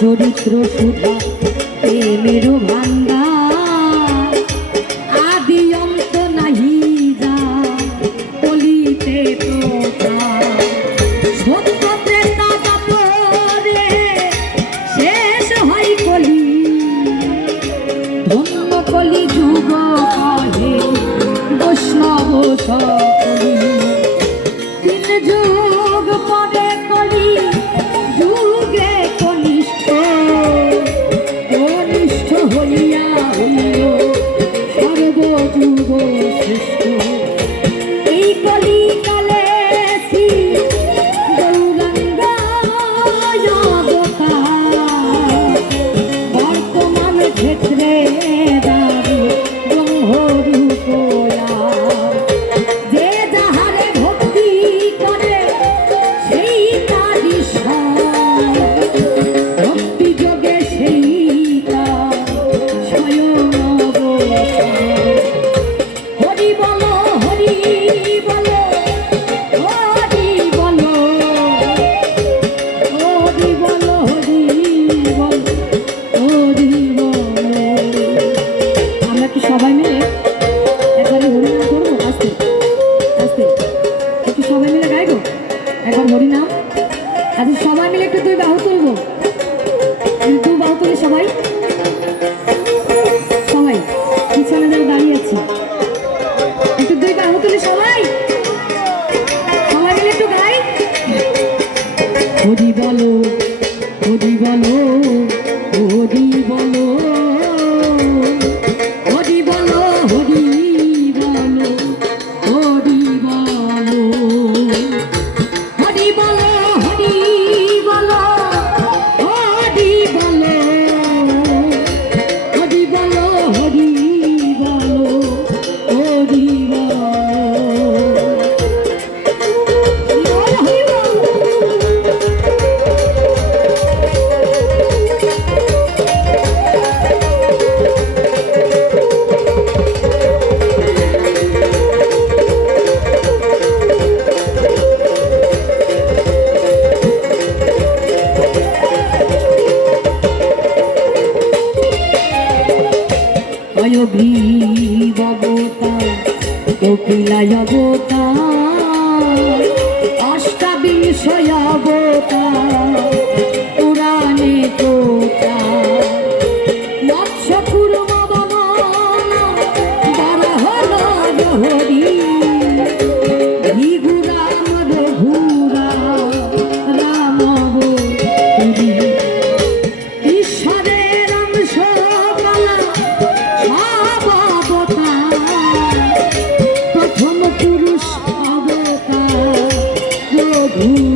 চরিত্র সুধা, প্রেমের ভান্ডা আদি অন্ত নাহি যা বলিতে তো সত্য প্রেতা পরে শেষ হয় কলি। ধন্য কলি যুগ কহে বৈষ্ণব সকলি একবার হরিনাম আচ্ছা সবাই মিলে একটু দুই বাহু তুলবো। দু বাহু তুলে সবাই। সবাই, পিছনে যাও, দাঁড়িয়ে অয়ভিবতা কোকিলায়বতা অষ্টাবিংশয়াবতা Ooh.